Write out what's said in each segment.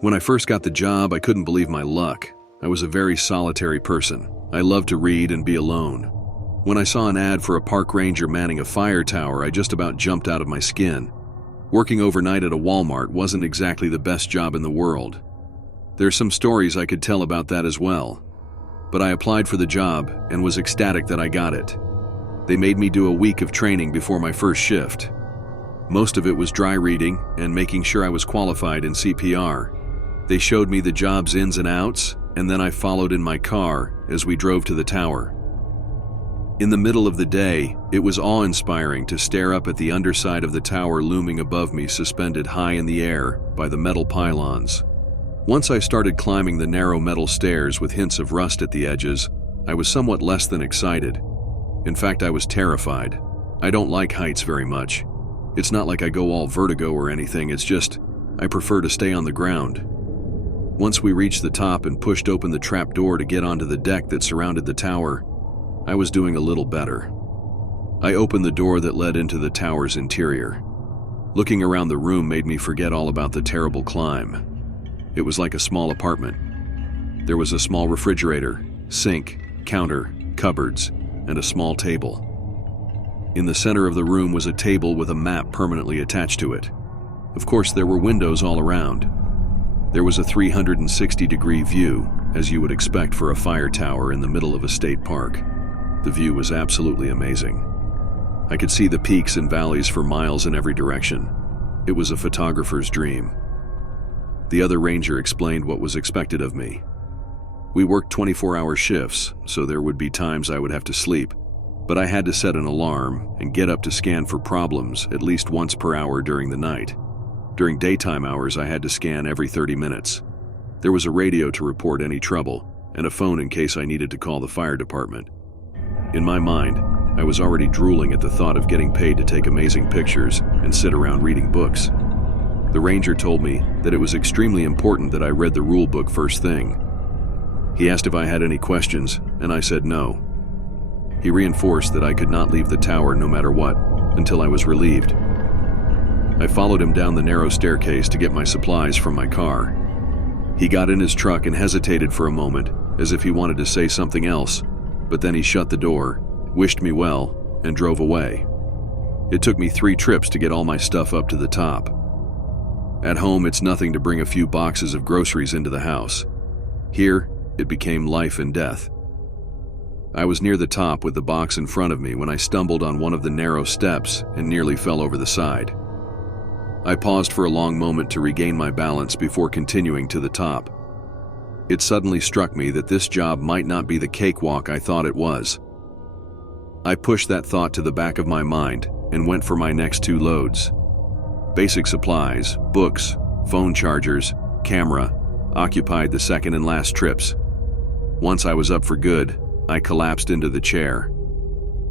When I first got the job, I couldn't believe my luck. I was a very solitary person. I loved to read and be alone. When I saw an ad for a park ranger manning a fire tower, I just about jumped out of my skin. Working overnight at a Walmart wasn't exactly the best job in the world. There's some stories I could tell about that as well. But I applied for the job and was ecstatic that I got it. They made me do a week of training before my first shift. Most of it was dry reading and making sure I was qualified in CPR. They showed me the job's ins and outs, and then I followed in my car as we drove to the tower. In the middle of the day, it was awe-inspiring to stare up at the underside of the tower looming above me, suspended high in the air by the metal pylons. Once I started climbing the narrow metal stairs with hints of rust at the edges, I was somewhat less than excited. In fact, I was terrified. I don't like heights very much. It's not like I go all vertigo or anything, it's just I prefer to stay on the ground. Once we reached the top and pushed open the trap door to get onto the deck that surrounded the tower, I was doing a little better. I opened the door that led into the tower's interior. Looking around the room made me forget all about the terrible climb. It was like a small apartment. There was a small refrigerator, sink, counter, cupboards, and a small table. In the center of the room was a table with a map permanently attached to it. Of course, there were windows all around. There was a 360-degree view, as you would expect for a fire tower in the middle of a state park. The view was absolutely amazing. I could see the peaks and valleys for miles in every direction. It was a photographer's dream. The other ranger explained what was expected of me. We worked 24-hour shifts, so there would be times I would have to sleep, but I had to set an alarm and get up to scan for problems at least once per hour during the night. During daytime hours, I had to scan every 30 minutes. There was a radio to report any trouble, and a phone in case I needed to call the fire department. In my mind, I was already drooling at the thought of getting paid to take amazing pictures and sit around reading books. The ranger told me that it was extremely important that I read the rule book first thing. He asked if I had any questions, and I said no. He reinforced that I could not leave the tower no matter what, until I was relieved. I followed him down the narrow staircase to get my supplies from my car. He got in his truck and hesitated for a moment, as if he wanted to say something else, but then he shut the door, wished me well, and drove away. It took me 3 trips to get all my stuff up to the top. At home, it's nothing to bring a few boxes of groceries into the house. Here, it became life and death. I was near the top with the box in front of me when I stumbled on one of the narrow steps and nearly fell over the side. I paused for a long moment to regain my balance before continuing to the top. It suddenly struck me that this job might not be the cakewalk I thought it was. I pushed that thought to the back of my mind and went for my next 2 loads. Basic supplies, books, phone chargers, camera, occupied the second and last trips. Once I was up for good, I collapsed into the chair.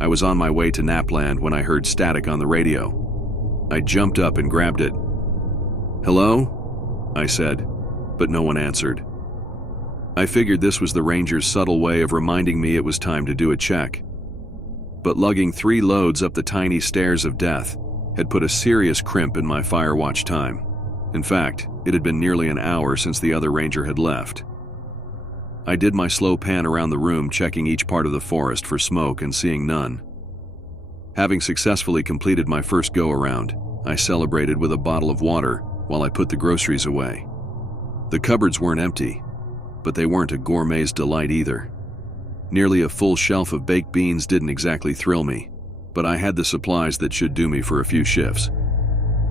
I was on my way to Napland when I heard static on the radio. I jumped up and grabbed it. "Hello?" I said, but no one answered. I figured this was the ranger's subtle way of reminding me it was time to do a check. But lugging 3 loads up the tiny stairs of death had put a serious crimp in my fire watch time. In fact, it had been nearly an hour since the other ranger had left. I did my slow pan around the room, checking each part of the forest for smoke and seeing none. Having successfully completed my first go-around, I celebrated with a bottle of water while I put the groceries away. The cupboards weren't empty, but they weren't a gourmet's delight either. Nearly a full shelf of baked beans didn't exactly thrill me, but I had the supplies that should do me for a few shifts.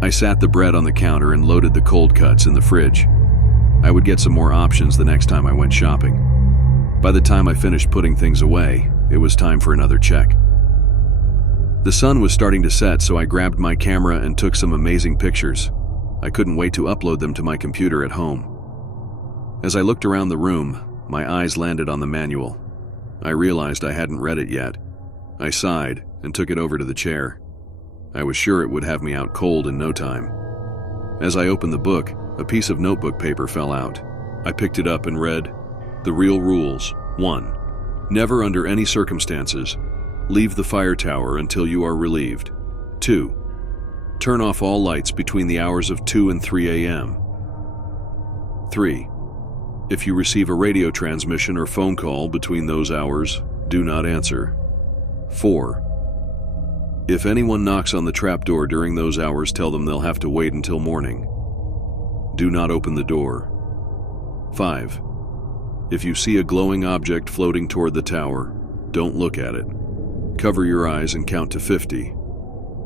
I sat the bread on the counter and loaded the cold cuts in the fridge. I would get some more options the next time I went shopping. By the time I finished putting things away, it was time for another check. The sun was starting to set, so I grabbed my camera and took some amazing pictures. I couldn't wait to upload them to my computer at home. As I looked around the room, my eyes landed on the manual. I realized I hadn't read it yet. I sighed and took it over to the chair. I was sure it would have me out cold in no time. As I opened the book, a piece of notebook paper fell out. I picked it up and read, "The Real Rules. 1. Never under any circumstances leave the fire tower until you are relieved. 2. Turn off all lights between the hours of 2 and 3 a.m. 3. If you receive a radio transmission or phone call between those hours, do not answer. 4. If anyone knocks on the trapdoor during those hours, tell them they'll have to wait until morning. Do not open the door. 5. If you see a glowing object floating toward the tower, don't look at it. Cover your eyes and count to 50.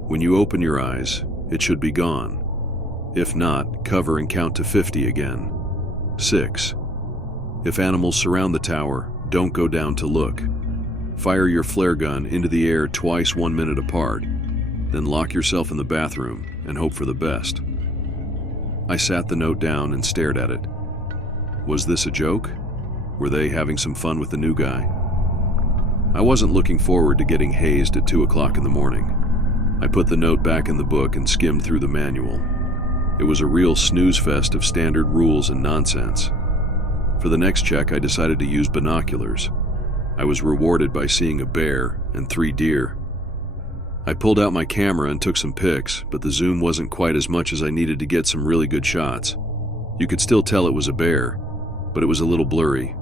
When you open your eyes, it should be gone. If not, cover and count to 50 again. 6. If animals surround the tower, don't go down to look. Fire your flare gun into the air twice 1 minute apart, then lock yourself in the bathroom and hope for the best. I sat the note down and stared at it. Was this a joke? Were they having some fun with the new guy? I wasn't looking forward to getting hazed at 2 o'clock in the morning. I put the note back in the book and skimmed through the manual. It was a real snooze fest of standard rules and nonsense. For the next check, I decided to use binoculars. I was rewarded by seeing a bear and 3 deer. I pulled out my camera and took some pics, but the zoom wasn't quite as much as I needed to get some really good shots. You could still tell it was a bear, but it was a little blurry.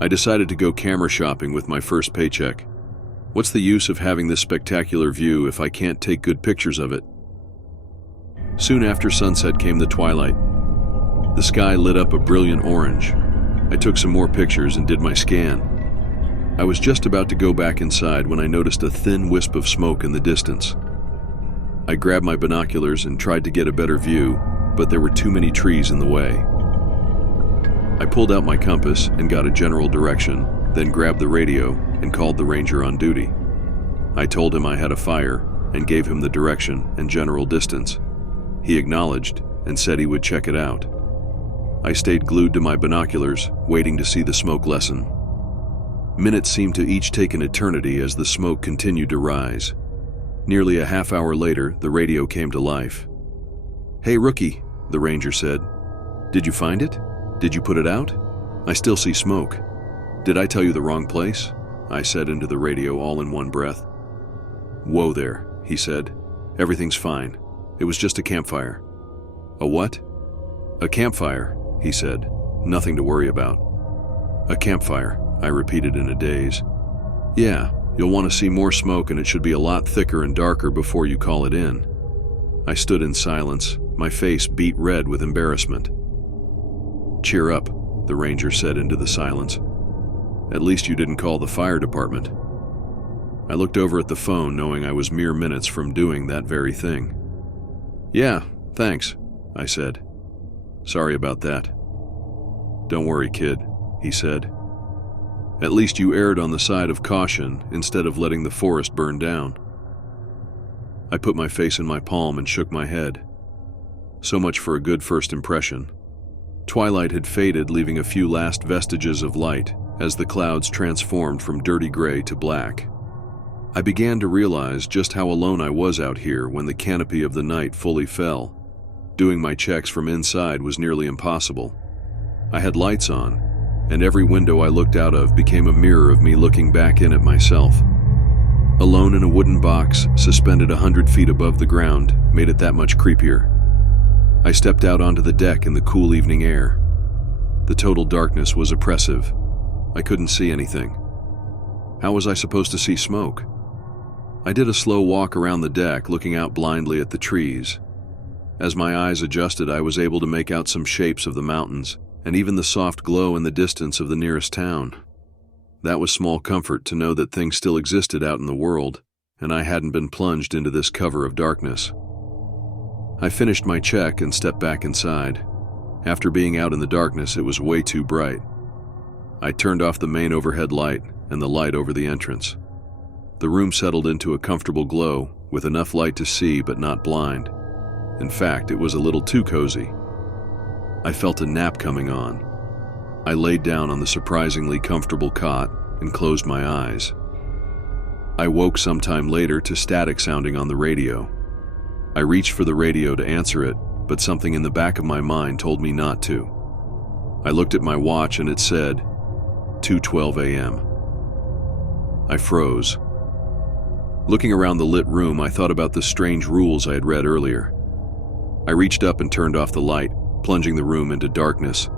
I decided to go camera shopping with my first paycheck. What's the use of having this spectacular view if I can't take good pictures of it? Soon after sunset came the twilight. The sky lit up a brilliant orange. I took some more pictures and did my scan. I was just about to go back inside when I noticed a thin wisp of smoke in the distance. I grabbed my binoculars and tried to get a better view, but there were too many trees in the way. I pulled out my compass and got a general direction, then grabbed the radio and called the ranger on duty. I told him I had a fire and gave him the direction and general distance. He acknowledged and said he would check it out. I stayed glued to my binoculars, waiting to see the smoke lessen. Minutes seemed to each take an eternity as the smoke continued to rise. Nearly a half hour later, the radio came to life. "Hey, rookie," the ranger said. "Did you find it? Did you put it out? I still see smoke. Did I tell you the wrong place?" I said into the radio all in one breath. "Whoa there," he said. "Everything's fine. It was just a campfire." "A what?" "A campfire," he said. "Nothing to worry about." "A campfire," I repeated in a daze. "Yeah, you'll want to see more smoke and it should be a lot thicker and darker before you call it in." I stood in silence, my face beet red with embarrassment. "Cheer up," the ranger said into the silence. "At least you didn't call the fire department." I looked over at the phone knowing I was mere minutes from doing that very thing. "Yeah, thanks," I said. "Sorry about that." "Don't worry, kid," he said. "At least you erred on the side of caution instead of letting the forest burn down." I put my face in my palm and shook my head. So much for a good first impression. Twilight had faded, leaving a few last vestiges of light as the clouds transformed from dirty gray to black. I began to realize just how alone I was out here when the canopy of the night fully fell. Doing my checks from inside was nearly impossible. I had lights on, and every window I looked out of became a mirror of me looking back in at myself. Alone in a wooden box, suspended 100 feet above the ground, made it that much creepier. I stepped out onto the deck in the cool evening air. The total darkness was oppressive. I couldn't see anything. How was I supposed to see smoke? I did a slow walk around the deck, looking out blindly at the trees. As my eyes adjusted, I was able to make out some shapes of the mountains, and even the soft glow in the distance of the nearest town. That was small comfort to know that things still existed out in the world, and I hadn't been plunged into this cover of darkness. I finished my check and stepped back inside. After being out in the darkness, it was way too bright. I turned off the main overhead light and the light over the entrance. The room settled into a comfortable glow, with enough light to see but not blind. In fact, it was a little too cozy. I felt a nap coming on. I laid down on the surprisingly comfortable cot and closed my eyes. I woke sometime later to static sounding on the radio. I reached for the radio to answer it, but something in the back of my mind told me not to. I looked at my watch and it said 2:12 a.m. I froze. Looking around the lit room, I thought about the strange rules I had read earlier. I reached up and turned off the light, plunging the room into darkness.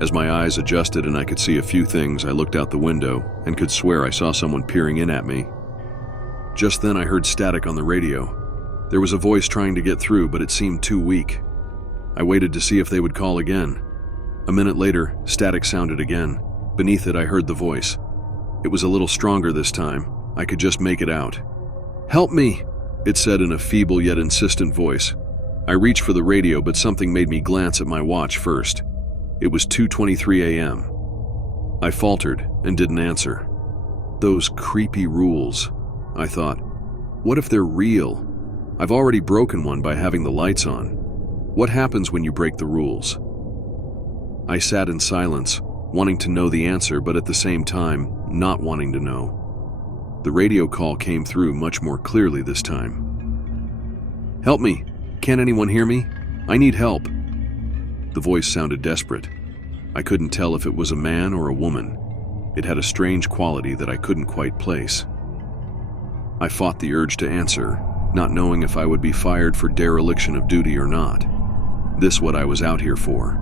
As my eyes adjusted and I could see a few things, I looked out the window and could swear I saw someone peering in at me. Just then I heard static on the radio. There was a voice trying to get through, but it seemed too weak. I waited to see if they would call again. A minute later, static sounded again. Beneath it, I heard the voice. It was a little stronger this time. I could just make it out. "Help me," it said in a feeble yet insistent voice. I reached for the radio, but something made me glance at my watch first. It was 2:23 a.m. I faltered and didn't answer. Those creepy rules, I thought. What if they're real? I've already broken one by having the lights on. What happens when you break the rules? I sat in silence, wanting to know the answer, but at the same time, not wanting to know. The radio call came through much more clearly this time. "Help me! Can't anyone hear me? I need help." The voice sounded desperate. I couldn't tell if it was a man or a woman. It had a strange quality that I couldn't quite place. I fought the urge to answer, not knowing if I would be fired for dereliction of duty or not. This what I was out here for.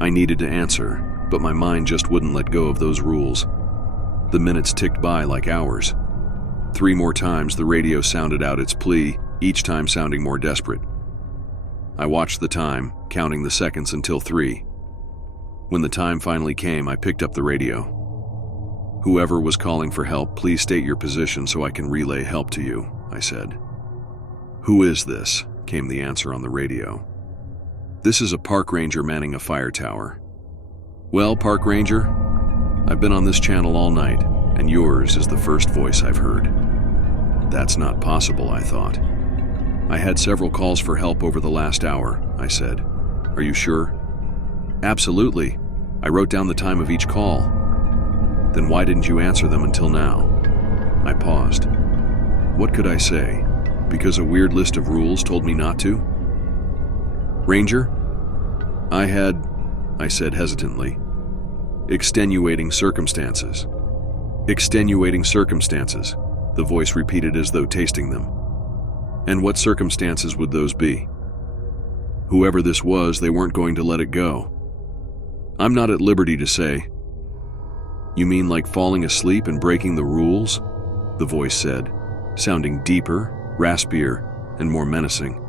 I needed to answer, but my mind just wouldn't let go of those rules. The minutes ticked by like hours. 3 more times the radio sounded out its plea, each time sounding more desperate. I watched the time, counting the seconds until 3. When the time finally came, I picked up the radio. "Whoever was calling for help, please state your position so I can relay help to you," I said. "Who is this?" came the answer on the radio. "This is a park ranger manning a fire tower." "Well, park ranger, I've been on this channel all night, and yours is the first voice I've heard." "That's not possible," I thought. "I had several calls for help over the last hour," I said. "Are you sure?" "Absolutely. I wrote down the time of each call." "Then why didn't you answer them until now?" I paused. What could I say? Because a weird list of rules told me not to? "Ranger? I said hesitantly. "Extenuating circumstances." "Extenuating circumstances," the voice repeated as though tasting them. "And what circumstances would those be?" Whoever this was, they weren't going to let it go. "I'm not at liberty to say." "You mean like falling asleep and breaking the rules?" the voice said, sounding deeper, raspier, and more menacing.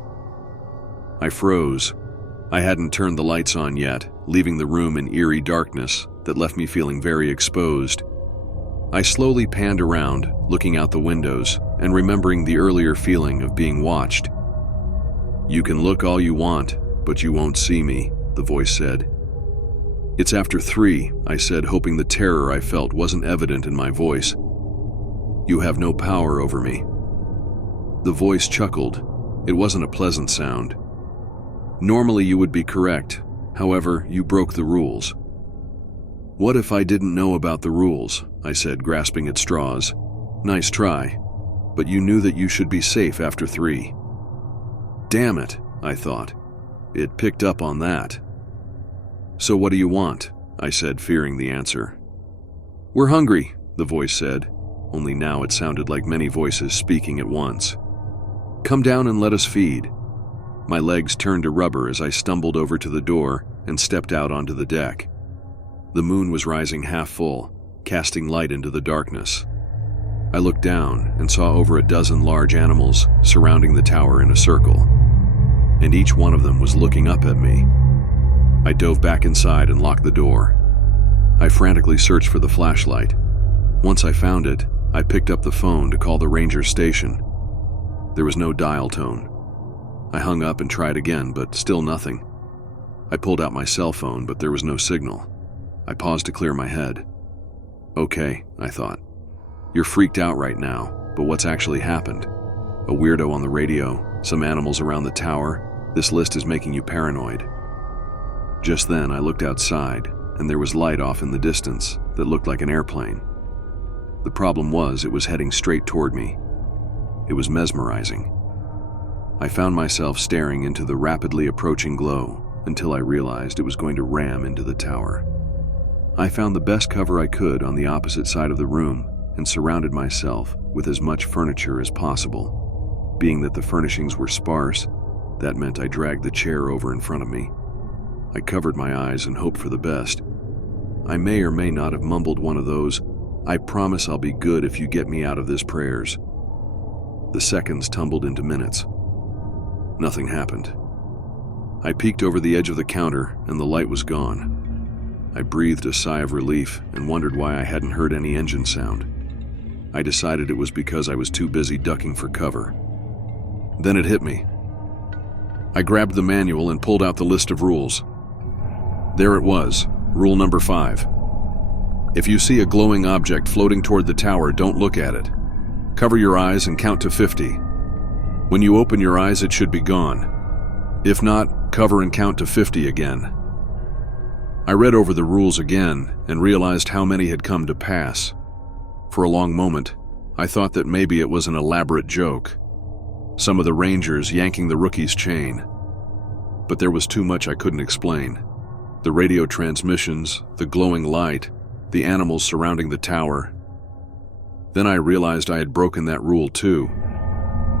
I froze. I hadn't turned the lights on yet, leaving the room in eerie darkness that left me feeling very exposed. I slowly panned around, looking out the windows, and remembering the earlier feeling of being watched. "You can look all you want, but you won't see me," the voice said. "It's after 3, I said, hoping the terror I felt wasn't evident in my voice. "You have no power over me." The voice chuckled. It wasn't a pleasant sound. "Normally you would be correct. However, you broke the rules." "What if I didn't know about the rules?" I said, grasping at straws. "Nice try. But you knew that you should be safe after 3. "Damn it," I thought. It picked up on that. "So what do you want?" I said, fearing the answer. "We're hungry," the voice said, only now it sounded like many voices speaking at once. "Come down and let us feed." My legs turned to rubber as I stumbled over to the door and stepped out onto the deck. The moon was rising half full, casting light into the darkness. I looked down and saw over a dozen large animals surrounding the tower in a circle, and each one of them was looking up at me. I dove back inside and locked the door. I frantically searched for the flashlight. Once I found it, I picked up the phone to call the ranger station. There was no dial tone. I hung up and tried again, but still nothing. I pulled out my cell phone, but there was no signal. I paused to clear my head. "Okay," I thought. "You're freaked out right now, but what's actually happened? A weirdo on the radio, some animals around the tower. This list is making you paranoid." Just then, I looked outside, and there was light off in the distance that looked like an airplane. The problem was, it was heading straight toward me. It was mesmerizing. I found myself staring into the rapidly approaching glow until I realized it was going to ram into the tower. I found the best cover I could on the opposite side of the room and surrounded myself with as much furniture as possible. Being that the furnishings were sparse, That meant I dragged the chair over in front of me. I covered my eyes and hoped for the best. I may or may not have mumbled one of those, "I promise I'll be good if you get me out of this" prayers. The seconds tumbled into minutes. Nothing happened. I peeked over the edge of the counter and the light was gone. I breathed a sigh of relief and wondered why I hadn't heard any engine sound. I decided it was because I was too busy ducking for cover. Then it hit me. I grabbed the manual and pulled out the list of rules. There it was, rule number 5. If you see a glowing object floating toward the tower, don't look at it. Cover your eyes and count to 50. When you open your eyes, it should be gone. If not, cover and count to 50 again. I read over the rules again and realized how many had come to pass. For a long moment, I thought that maybe it was an elaborate joke. Some of the rangers yanking the rookie's chain. But there was too much I couldn't explain. The radio transmissions, the glowing light, the animals surrounding the tower. Then I realized I had broken that rule too.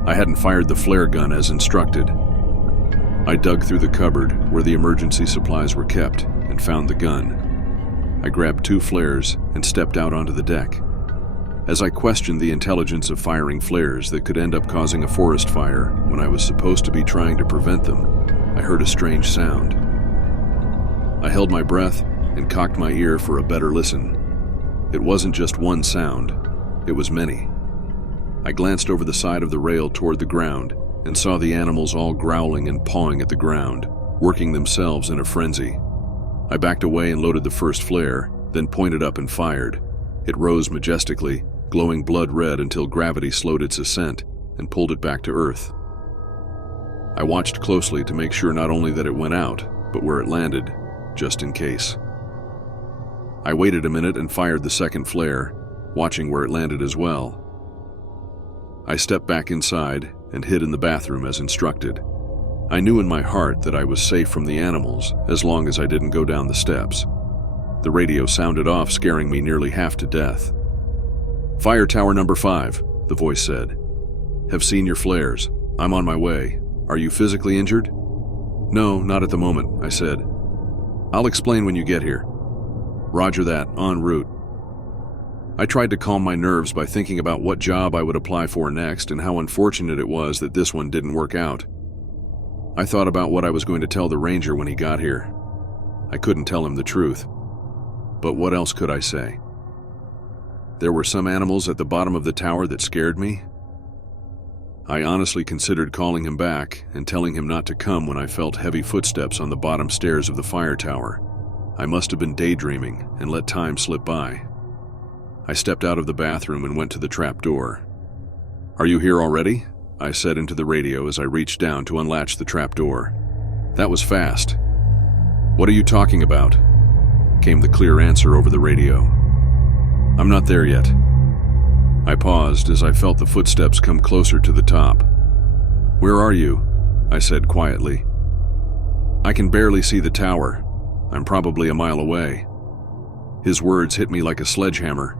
I hadn't fired the flare gun as instructed. I dug through the cupboard where the emergency supplies were kept and found the gun. I grabbed 2 flares and stepped out onto the deck. As I questioned the intelligence of firing flares that could end up causing a forest fire when I was supposed to be trying to prevent them, I heard a strange sound. I held my breath and cocked my ear for a better listen. It wasn't just one sound, it was many. I glanced over the side of the rail toward the ground and saw the animals all growling and pawing at the ground, working themselves in a frenzy. I backed away and loaded the first flare, then pointed up and fired. It rose majestically, glowing blood red until gravity slowed its ascent and pulled it back to Earth. I watched closely to make sure not only that it went out, but where it landed, just in case. I waited a minute and fired the second flare, watching where it landed as well. I stepped back inside and hid in the bathroom as instructed. I knew in my heart that I was safe from the animals as long as I didn't go down the steps. The radio sounded off, scaring me nearly half to death. "Fire tower number 5, the voice said. "Have seen your flares. I'm on my way. Are you physically injured?" "No, not at the moment," I said. "I'll explain when you get here." "Roger that, en route." I tried to calm my nerves by thinking about what job I would apply for next and how unfortunate it was that this one didn't work out. I thought about what I was going to tell the ranger when he got here. I couldn't tell him the truth. But what else could I say? There were some animals at the bottom of the tower that scared me. I honestly considered calling him back and telling him not to come when I felt heavy footsteps on the bottom stairs of the fire tower. I must have been daydreaming and let time slip by. I stepped out of the bathroom and went to the trap door. "Are you here already?" I said into the radio as I reached down to unlatch the trap door. That was fast. "What are you talking about?" came the clear answer over the radio. "I'm not there yet." I paused as I felt the footsteps come closer to the top. "Where are you?" I said quietly. "I can barely see the tower. I'm probably a mile away." His words hit me like a sledgehammer.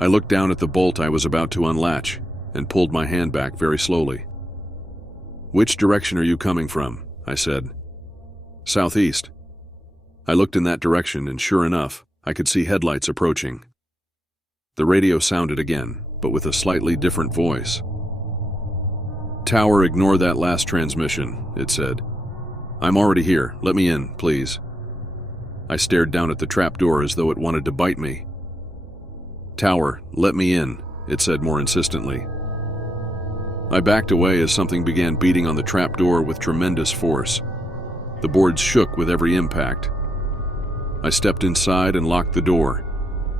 I looked down at the bolt I was about to unlatch and pulled my hand back very slowly. "Which direction are you coming from?" I said. "Southeast." I looked in that direction and sure enough, I could see headlights approaching. The radio sounded again, but with a slightly different voice. "Tower, ignore that last transmission," it said. "I'm already here. Let me in, please." I stared down at the trap door as though it wanted to bite me. "Tower, let me in," it said more insistently. I backed away as something began beating on the trap door with tremendous force. The boards shook with every impact. I stepped inside and locked the door,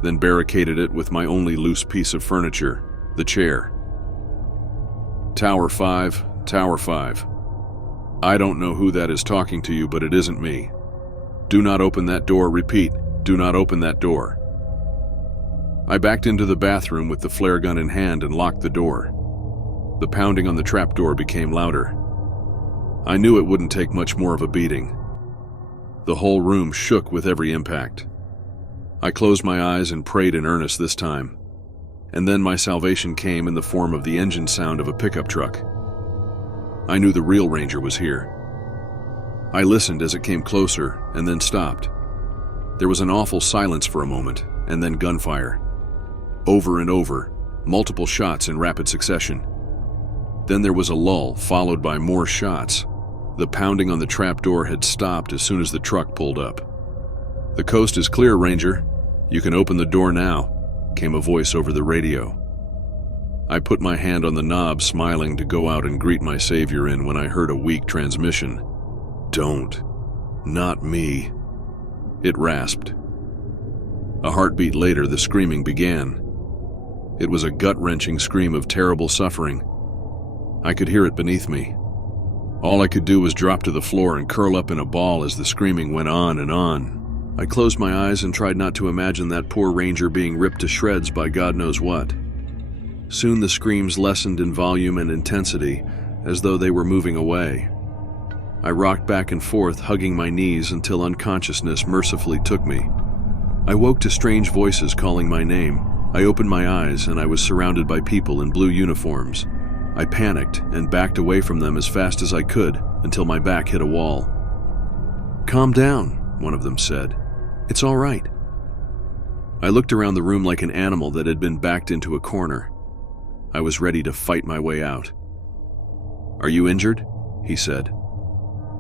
then barricaded it with my only loose piece of furniture, the chair. "Tower 5, Tower 5. I don't know who that is talking to you, but it isn't me. Do not open that door. Repeat, do not open that door." I backed into the bathroom with the flare gun in hand and locked the door. The pounding on the trapdoor became louder. I knew it wouldn't take much more of a beating. The whole room shook with every impact. I closed my eyes and prayed in earnest this time. And then my salvation came in the form of the engine sound of a pickup truck. I knew the real ranger was here. I listened as it came closer and then stopped. There was an awful silence for a moment, and then gunfire. Over and over, multiple shots in rapid succession. Then there was a lull, followed by more shots. The pounding on the trapdoor had stopped as soon as the truck pulled up. "The coast is clear, Ranger. You can open the door now," came a voice over the radio. I put my hand on the knob, smiling to go out and greet my savior in when I heard a weak transmission. "Don't. Not me," it rasped. A heartbeat later, the screaming began. It was a gut-wrenching scream of terrible suffering. I could hear it beneath me. All I could do was drop to the floor and curl up in a ball as the screaming went on and on. I closed my eyes and tried not to imagine that poor ranger being ripped to shreds by God knows what. Soon the screams lessened in volume and intensity, as though they were moving away. I rocked back and forth, hugging my knees until unconsciousness mercifully took me. I woke to strange voices calling my name. I opened my eyes and I was surrounded by people in blue uniforms. I panicked and backed away from them as fast as I could until my back hit a wall. "Calm down," one of them said. "It's all right." I looked around the room like an animal that had been backed into a corner. I was ready to fight my way out. "Are you injured?" he said.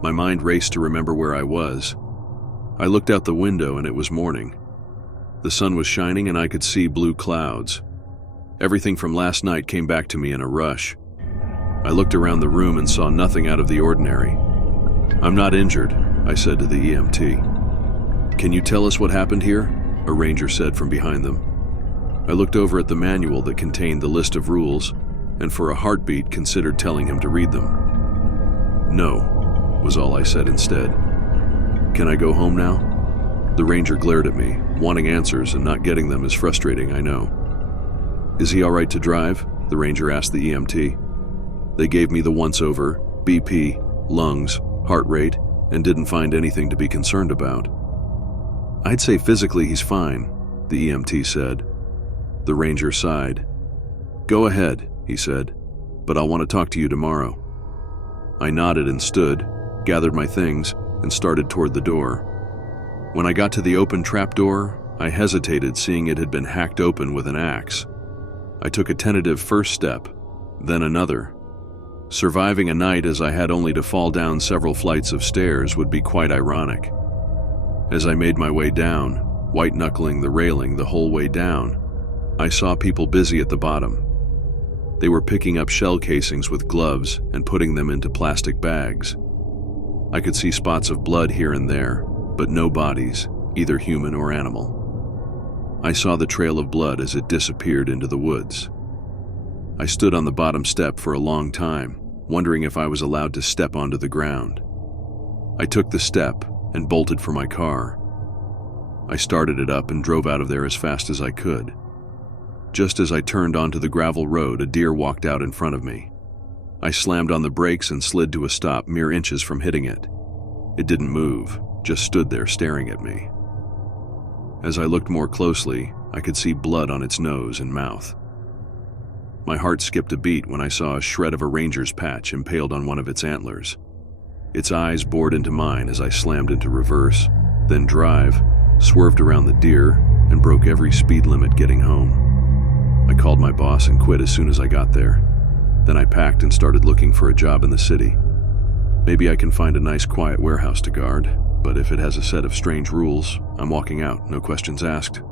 My mind raced to remember where I was. I looked out the window and it was morning. The sun was shining and I could see blue clouds. Everything from last night came back to me in a rush. I looked around the room and saw nothing out of the ordinary. "I'm not injured," I said to the EMT. "Can you tell us what happened here?" a ranger said from behind them. I looked over at the manual that contained the list of rules, and for a heartbeat considered telling him to read them. "No," was all I said instead. "Can I go home now?" The ranger glared at me, wanting answers and not getting them is frustrating, I know. "Is he all right to drive?" the ranger asked the EMT. They gave me the once-over, BP, lungs, heart rate, and didn't find anything to be concerned about. "I'd say physically he's fine," the EMT said. The ranger sighed. "Go ahead," he said, "but I'll want to talk to you tomorrow." I nodded and stood, gathered my things, and started toward the door. When I got to the open trapdoor, I hesitated, seeing it had been hacked open with an axe. I took a tentative first step, then another. Surviving a night as I had only to fall down several flights of stairs would be quite ironic. As I made my way down, white-knuckling the railing the whole way down, I saw people busy at the bottom. They were picking up shell casings with gloves and putting them into plastic bags. I could see spots of blood here and there, but no bodies, either human or animal. I saw the trail of blood as it disappeared into the woods. I stood on the bottom step for a long time, wondering if I was allowed to step onto the ground. I took the step and bolted for my car. I started it up and drove out of there as fast as I could. Just as I turned onto the gravel road, a deer walked out in front of me. I slammed on the brakes and slid to a stop mere inches from hitting it. It didn't move, just stood there staring at me. As I looked more closely, I could see blood on its nose and mouth. My heart skipped a beat when I saw a shred of a ranger's patch impaled on one of its antlers. Its eyes bored into mine as I slammed into reverse, then drive, swerved around the deer, and broke every speed limit getting home. I called my boss and quit as soon as I got there. Then I packed and started looking for a job in the city. Maybe I can find a nice quiet warehouse to guard, but if it has a set of strange rules, I'm walking out, no questions asked.